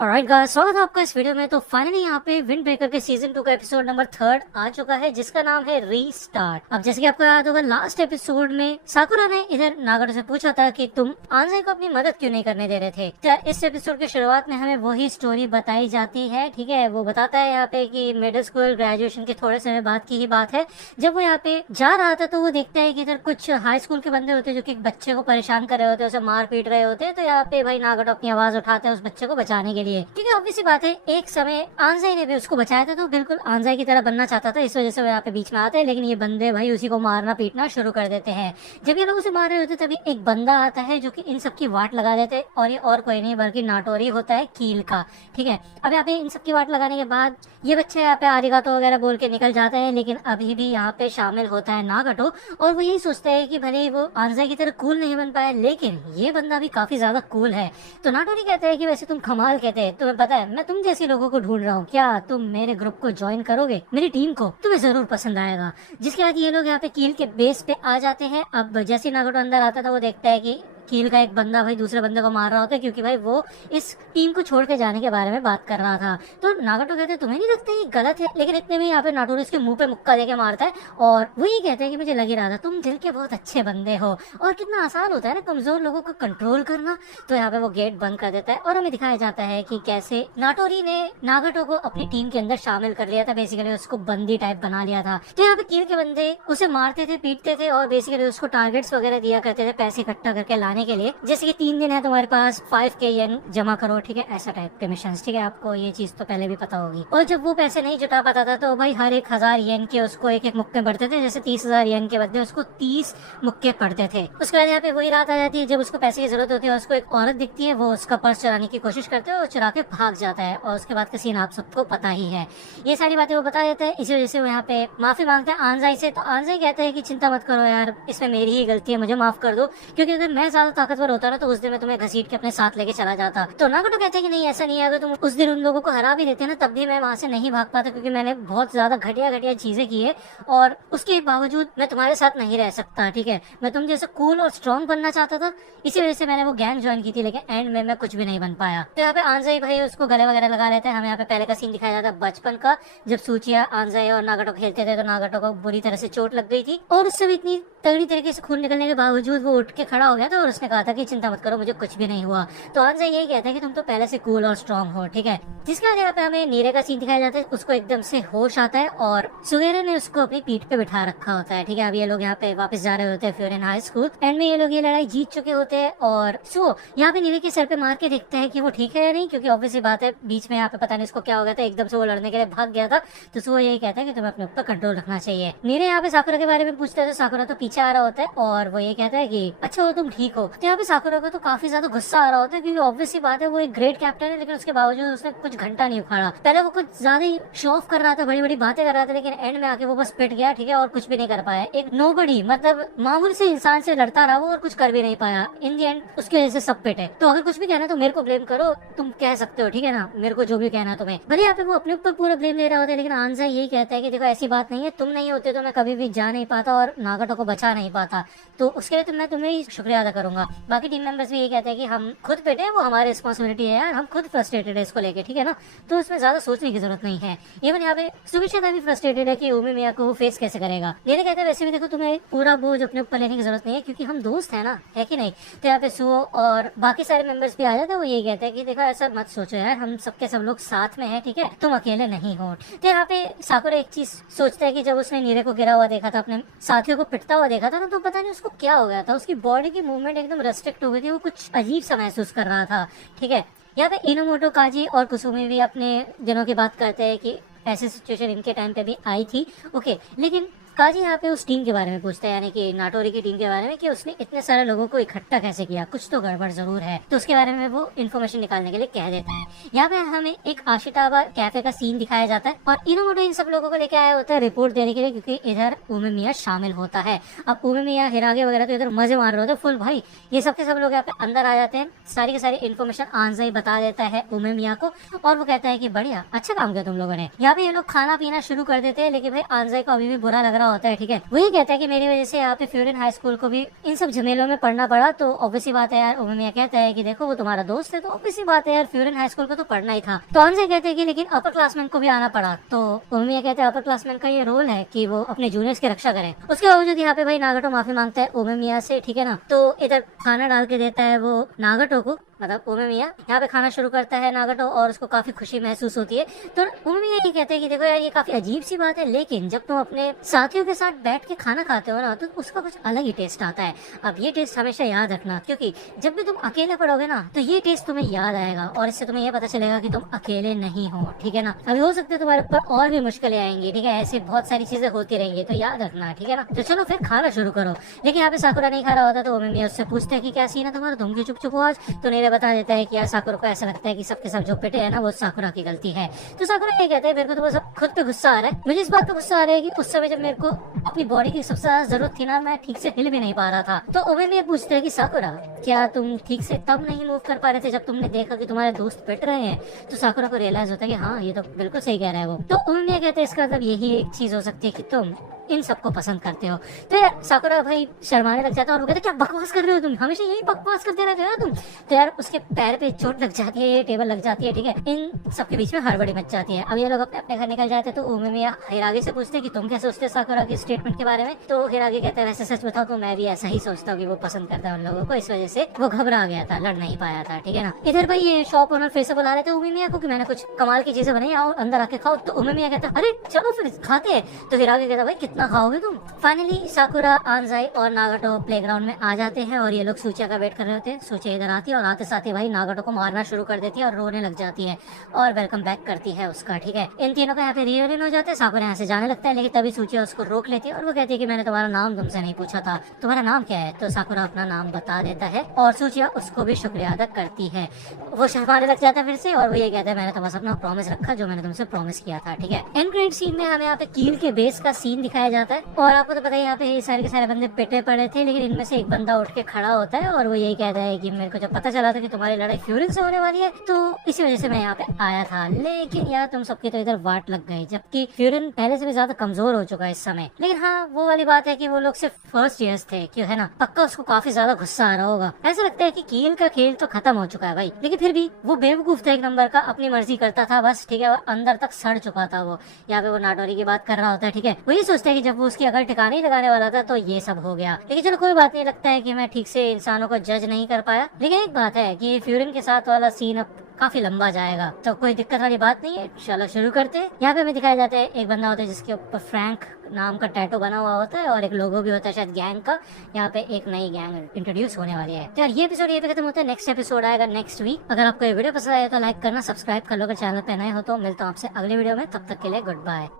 Alright guys, स्वागत है आपका इस वीडियो में। तो फाइनली यहाँ पे विंड ब्रेकर के सीजन 2 का एपिसोड नंबर 3 आ चुका है, जिसका नाम है रीस्टार्ट। अब जैसे कि आपको याद होगा, लास्ट एपिसोड में साकुरा ने इधर नागाटो से पूछा था कि तुम आंजाई को अपनी मदद क्यों नहीं करने दे रहे थे। तो इस एपिसोड की शुरुआत में हमें वही स्टोरी बताई जाती है। ठीक है, वो बताता है यहाँ पे कि मिडिल स्कूल ग्रेजुएशन के थोड़े समय बाद की ही बात है। जब वो यहाँ पे जा रहा था तो वो देखता है कि इधर कुछ हाई स्कूल के बंदे होते हैं जो कि एक बच्चे को परेशान कर रहे होते हैं, उसे मार पीट रहे होते हैं। तो यहाँ पे भाई नागाटो अपनी आवाज उठाते हैं उस बच्चे को बचाने के लिए, क्योंकि ऑब्वियस बात है एक समय आंजाई ने भी उसको बचाया था, तो बिल्कुल आंजाई की तरह बनना चाहता था। इस वजह से वो यहाँ पे बीच में आते हैं, लेकिन ये बंदे भाई उसी को मारना पीटना शुरू कर देते हैं। जब ये लोग उसे मार रहे होते तभी एक बंदा आता है जो कि इन सबकी वाट लगा देते हैं, और ये और कोई नहीं बल्कि नाटोरी होता है, कील का। ठीक है, अब यहाँ पे इन सबकी वाट लगाने के बाद ये बच्चे यहाँ पे आरिगातो वगैरह बोल के निकल जाते हैं, लेकिन अभी भी यहाँ पे शामिल होता है नागाटो। और वो यही सोचता है कि भले वो आंजाई की तरह कूल नहीं बन पाया, लेकिन ये बंदा भी काफी ज्यादा कूल है। तो नाटोरी कहता है कि वैसे तुम कमाल कहते हैं, तुम्हें पता है मैं तुम जैसे लोगों को ढूंढ रहा हूँ, क्या तुम मेरे ग्रुप को ज्वाइन करोगे, मेरी टीम को, तुम्हें जरूर पसंद आएगा। जिसके बाद ये लोग यहाँ पे कील के बेस पे आ जाते हैं। अब जैसे नागाटो अंदर आता था वो देखता है कि कील का एक बंदा भाई दूसरे बंदे को मार रहा होता है, क्योंकि भाई वो इस टीम को छोड़ के जाने के बारे में बात कर रहा था। तो नागाटो कहते हैं तुम्हें नहीं लगता ये गलत है, लेकिन इतने में यहाँ पे नाटोरी उसके मुंह पे मुक्का देके मारता है, और वो ये कहते हैं कि मुझे लग ही रहा था तुम दिल के बहुत अच्छे बंदे हो, और कितना आसान होता है ना कमजोर लोगों को कंट्रोल करना। तो यहाँ पे वो गेट बंद कर देता है और हमें दिखाया जाता है कि कैसे नाटोरी ने नागाटो को अपनी टीम के अंदर शामिल कर लिया था, बेसिकली उसको बंदी टाइप बना लिया था। तो यहाँ पे कील के बंदे उसे मारते थे, पीटते थे, और बेसिकली उसको टारगेट्स वगैरह दिया करते थे पैसे इकट्ठा करके लाने के लिए, जैसे कि 3 दिन है तुम्हारे पास, 5K येन जमा करो। ठीक है, ऐसा टाइप के मिशन। ठीक है, आपको ये चीज तो पहले भी पता होगी। और जब वो पैसे नहीं जुटा पाता था तो भाई हर 1000 येन के उसको एक एक मुक्के पड़ते थे, जैसे 30,000 येन के बदले उसको 30 मुक्के पड़ते थे। उसके बाद यहाँ पे वही रात आ जाती है जब उसको पैसे की जरूरत होती है, उसको एक औरत दिखती है, वो उसका पर्स चुराने की कोशिश करते है और चुरा के भाग जाता है, और उसके बाद का सीन आप सबको पता ही है। ये सारी बातें वो बता देता है, इसी वजह से वो यहाँ पे माफी मांगता है आंजाई से। तो आंजाई कहता है कि चिंता मत करो यार, इसमें मेरी ही गलती है, मुझे माफ कर दो, क्योंकि अगर मैं ज्यादा ताकतवर होता ना तो उस दिन मैं तुम्हें घसीट के अपने साथ लेके चला जाता। तो नागाटो कहते हैं कि नहीं ऐसा नहीं है, अगर तुम उस दिन उन लोगों को हरा भी देते ना तब भी मैं वहां से नहीं भाग पाता, क्योंकि मैंने बहुत ज्यादा घटिया घटिया चीजें की है, और उसके बावजूद मैं तुम्हारे साथ नहीं रह सकता। ठीक है, मैं तुम जैसे कूल और स्ट्रॉन्ग बनना चाहता था, इसी वजह से मैंने वो गैंग ज्वाइन की थी, लेकिन एंड में मैं कुछ भी नहीं बन पाया। तो यहाँ पे आंजाई भाई उसको गले वगैरह लगा लेते हैं। हमें यहाँ पे पहले का सीन दिखाया जाता है बचपन का, जब सूचिया आंजाई और नागाटो खेलते थे तो नागाटो को बुरी तरह से चोट लग गई थी, और उससे भी इतनी तगड़ी तरीके से खून निकलने के बावजूद वो उठ के खड़ा हो गया था, और उसने कहा था कि चिंता मत करो, मुझे कुछ भी नहीं हुआ। तो आंजाई यही कहता है कि तुम तो पहले से कूल और स्ट्रॉन्ग हो। ठीक है, जिसके बाद यहाँ पे हमें नीरे का सीन दिखाया जाता है। उसको एकदम से होश आता है और सुगेरे ने उसको अपनी पीठ पे बिठा रखा होता है। ठीक है, अब ये लोग यहाँ पे वापस जा रहे होते हैं फ्योरिन हाई स्कूल। एंड में ये लोग ये लड़ाई जीत चुके होते हैं, और सो यहाँ पे नीरे के सर पे मार के देखते हैं कि वो ठीक है या नहीं, क्योंकि ऑब्वियसली बात है बीच में यहाँ पे पता नहीं उसको क्या हो गया था, एकदम से वो लड़ने के लिए भाग गया था। तो सो यही कहता है कि तुम्हें अपने ऊपर कंट्रोल रखना चाहिए। नीरे यहाँ पे साकुरा के बारे में पूछते हैं तो साकुरा तो पीछे आ रहा होता है, और वो ये कहता है कि अच्छा हो तुम ठीक हो। तो यहाँ पे साकुरा को तो काफी ज्यादा गुस्सा आ रहा होता है, क्योंकि ऑब्वियसली बात है वो एक ग्रेट कैप्टन है, लेकिन उसके बावजूद उसने कुछ घंटा नहीं उखाड़ा। पहले वो कुछ ज्यादा ही शो ऑफ कर रहा था, बड़ी बड़ी बातें कर रहा था, लेकिन एंड में आके वो बस पिट गया। ठीक है, और कुछ भी नहीं कर पाया। एक नोबडी मतलब मामूली से इंसान से लड़ता रहा वो, और कुछ कर भी नहीं पाया। इन दी एंड उसकी वजह से सब पिटे। तो अगर कुछ भी कहना तो मेरे को ब्लेम करो, तुम कह सकते हो, ठीक है ना, मेरे को जो भी कहना तुम्हें। भले यहाँ पे वो अपने ऊपर पूरा ब्लेम ले रहा होता है, लेकिन आंजाई यही कहता है कि देखो ऐसी बात नहीं है, तुम नहीं होते तो मैं कभी भी जा नहीं पाता और नागाटो को बचा नहीं पाता, तो उसके लिए तो मैं तुम्हें ही शुक्रिया अदा करूंगा। बाकी टीम मेंबर्स भी ये कहते हैं कि हम खुद पिटे, वो हमारी रिस्पॉन्सिबिलिटी है यार, हम खुद फ्रस्ट्रेटेड है इसको लेके। ठीक है ना, तो इसमें ज्यादा सोचने की जरूरत नहीं है। इवन यहाँ पे सुगिशिता भी फ्रस्ट्रेटेड है कि उमिमिया को फेस कैसे करेगा। ये कहते हैं वैसे भी देखो तुम्हें पूरा बोझ अपने ऊपर लेने की जरूरत नहीं है, क्योंकि हम दोस्त है ना, है कि नहीं। तो यहाँ पे सुओ और बाकी सारे मेंबर्स भी आ जाते हैं, वो यही कहते हैं कि देखो ऐसा मत सोचो यार, हम सबके सब लोग साथ में है, ठीक है, तुम अकेले नहीं हो। तो यहाँ पे साकुरा एक चीज सोचता है कि जब उसने नीरे को गिरा हुआ देखा था, अपने साथियों को पिटता हुआ देखा था ना, तो पता नहीं उसको क्या हो गया था, उसकी बॉडी की मूवमेंट एकदम रेस्ट्रिक्ट हो गई थी, वो कुछ अजीब सा महसूस कर रहा था। ठीक है, यहाँ पे इनोमोटो, काजी और कुसुमी भी अपने दिनों की बात करते हैं कि ऐसी सिचुएशन इनके टाइम पे भी आई थी। ओके, लेकिन काजी यहाँ पे उस टीम के बारे में पूछता है, यानी कि नाटोरी की टीम के बारे में, कि उसने इतने सारे लोगों को इकट्ठा कैसे किया, कुछ तो गड़बड़ जरूर है। तो उसके बारे में वो इन्फॉर्मेशन निकालने के लिए कह देता है। यहाँ पे हमें एक आशिताबा कैफे का सीन दिखाया जाता है, और इनोमोटो इन सब लोगों को लेके आया होता है रिपोर्ट देने के लिए, क्योंकि इधर उमिमिया शामिल होता है। अब उमिमिया, हिरागे वगैरह तो इधर मजे मार रहे होते हैं फुल भाई। ये सबके सब लोग यहाँ पे अंदर आ जाते हैं, सारी की सारी इन्फॉर्मेशन आंजाई बता देता है उमिमिया को, और वो कहता है कि बढ़िया, अच्छा काम किया तुम लोगों ने। यहाँ पे ये लोग खाना पीना शुरू कर देते हैं, लेकिन भाई आंजाई को अभी भी बुरा लग रहा रहा होता है, ठीक है। वही कहता है कि मेरी वजह से यहाँ पे फ्यूरिन हाई स्कूल को भी इन सब झमेलों में पढ़ना पड़ा। तो ऑब्वियसली बात है यार, उमेमिया कहता है कि देखो वो तुम्हारा दोस्त है, तो ऑब्वियसली बात है यार, फ्यूरिन हाई स्कूल को तो पढ़ना ही था। तो अनसे कहते हैं कि लेकिन अपर क्लासमैन को भी आना पड़ा। तो उमेमिया कहते हैं अपर क्लासमैन का ये रोल है कि वो अपने जूनियर्स की रक्षा करें। उसके बावजूद यहाँ पे भाई नागटो माफी मांगता है उमेमिया से, ठीक है ना। तो इधर खाना डाल के देता है वो नागटो को, मतलब उमेमिया यहाँ पे खाना शुरू करता है नागटो, और उसको काफी खुशी महसूस होती है। तो उमेमिया ये कहते हैं कि देखो यार, ये काफी अजीब सी बात है, लेकिन जब तुम अपने साथियों के साथ बैठ के खाना खाते हो ना, तो उसका कुछ अलग ही टेस्ट आता है। अब ये टेस्ट हमेशा याद रखना, क्योंकि जब भी तुम अकेले पढ़ोगे ना, तो ये टेस्ट तुम्हें याद आएगा, और इससे तुम्हें ये पता चलेगा कि तुम अकेले नहीं हो, ठीक है ना। अभी हो सकता है तुम्हारे ऊपर और भी मुश्किलें आएंगी, ठीक है, ऐसी बहुत सारी चीजें होती रहेंगी, तो याद रखना, ठीक है ना। तो चलो फिर खाना शुरू करो। लेकिन यहाँ पे साकुरा नहीं खा रहा होता, तो उमेमिया उससे पूछता है कि क्या सीन है तुम्हारा, तुम क्यों चुप चुप हो आज। तो नीरे बता देता है कि यार साकुरा को ऐसा लगता है कि सबके सब जो पिटे है ना, वो साकुरा की गलती है। तो साकुरा ये कहते हैं मेरे को तो बस खुद पे गुस्सा आ रहा है, मुझे इस बात पे गुस्सा आ रहा है कि उस समय जब मेरे को अपनी बॉडी की सबसे ज्यादा जरूरत थी ना, मैं ठीक से हिल भी नहीं पा रहा था। तो उमेमिया पूछते हैं कि साकुरा, क्या तुम ठीक से तब नहीं मूव कर पा रहे थे जब तुमने देखा कि तुम्हारे दोस्त पिट रहे हैं। तो साकुरा को रियलाइज होता है कि हाँ, ये तो बिल्कुल सही कह रहा है वो। तो उमेमिया कहते हैं इसका मतलब यही एक चीज हो सकती है कि तुम इन सबको पसंद करते हो। तो यार साकुरा भाई शर्माने लग जाता है, और वो कहते क्या बकवास कर रहे हो तुम, हमेशा यही बकवास करते रहते हो ना तुम। तो यार उसके पैर पे चोट लग जाती है, टेबल लग जाती है, ठीक है। इन सबके बीच में हड़बड़ी मच जाती है। अब ये लोग अपने अपने घर निकल जाते हैं। तो उमेमिया हिरागी से पूछते हैं कि तुम क्या सोचते हो साकुरा की स्टेटमेंट के बारे में। तो हिरागी कहता है वैसे सच बताओ तो मैं भी ऐसा ही सोचता हूँ कि वो पसंद करता है उन लोगों को, इस वजह से वो घबरा गया था, लड़ नहीं पाया था, ठीक है ना। इधर भाई ये शॉप ओनर फिर से बुला रहे थे उमेमिया को कि मैंने कुछ कमाल की चीजें बनाई, आओ अंदर आके खाओ। तो उमेमिया कहता अरे चलो फिर खाते हैं। तो हिरागी कहता भाई कितना खाओगे तुम। फाइनली साकुरा, आनजाई और नागटो प्लेग्राउंड में आ जाते हैं, और ये लोग सूचिया का वेट कर रहे होते हैं। सूचिया इधर आती है, और आते साथ ही भाई नागटो को मारना शुरू कर देती है और रोने लग जाती है, और वेलकम बैक करती है उसका, ठीक है। इन तीनों का यहाँ पे रियूनियन हो जाता है। साकुरा यहाँ से जाने लगता है, लेकिन तभी सूचिया उसको रोक लेती है, और वो कहती है कि मैंने तुम्हारा नाम तुमसे नहीं पूछा था, तुम्हारा नाम क्या है। तो साकुरा अपना नाम बता देता है, और सूचिया उसको भी शुक्रिया अदा करती है। वो शर्माने लग जाता है फिर से, और वो ये कहता है मैंने तुम्हारा अपना प्रॉमिस रखा जो मैंने तुमसे प्रॉमिस किया था, ठीक है। एंड क्रेडिट सीन में हमें यहाँ पे कील के बेस का सीन दिखाया जाता है, और आपको तो पता है यहाँ पे सारे के सारे बंदे पिटे पड़े थे, लेकिन इनमें से एक बंदा उठ के खड़ा होता है, और वो यही कहता है कि मेरे को जब पता चला था कि तुम्हारी लड़ाई फ्यूरिन से होने वाली है, तो इसी वजह से मैं यहाँ पे आया था। लेकिन यार तुम सबकी तो इधर वाट लग गई, जबकि फ्यूरिन पहले से भी ज्यादा कमजोर हो चुका है इस समय। लेकिन हाँ, वो वाली बात है कि वो लोग सिर्फ फर्स्ट ईयर्स थे, क्यों है ना, पक्का उसको काफी ज्यादा गुस्सा आ रहा होगा। ऐसा लगता है कि कील का खेल तो खत्म हो चुका है भाई। लेकिन फिर भी वो बेवकूफ था एक नंबर का, अपनी मर्जी करता था बस, ठीक है, और अंदर तक सड़ चुका था वो। यहाँ पे वो नाटोरी की बात कर रहा होता है, ठीक है। वो ये सोचता है कि जब वो उसकी अगर ठिकाने ही लगाने वाला था तो ये सब हो गया। लेकिन चलो कोई बात नहीं, लगता है कि मैं ठीक से इंसानों को जज नहीं कर पाया। लेकिन एक बात है कि फ्यूरिन के साथ वाला सीन अब काफी लंबा जाएगा, तो कोई दिक्कत वाली बात नहीं है। चलो शुरू करते हैं। यहाँ पे हमें दिखाया जाता है एक बंदा होता है जिसके ऊपर फ्रैंक नाम का टैटू बना हुआ होता है, और एक लोगो भी होता है शायद गैंग का। यहाँ पे एक नई गैंग इंट्रोड्यूस होने वाली है। तो यार ये एपिसोड ये पे खत्म होता है, नेक्स्ट एपिसोड आएगा नेक्स्ट वीक। अगर आपको ये वीडियो पसंद आया तो लाइक करना, सब्सक्राइब कर लो, अगर चैनल पे नए हो तो। मिलता हूँ आपसे अगले वीडियो में, तब तक के लिए गुड बाय।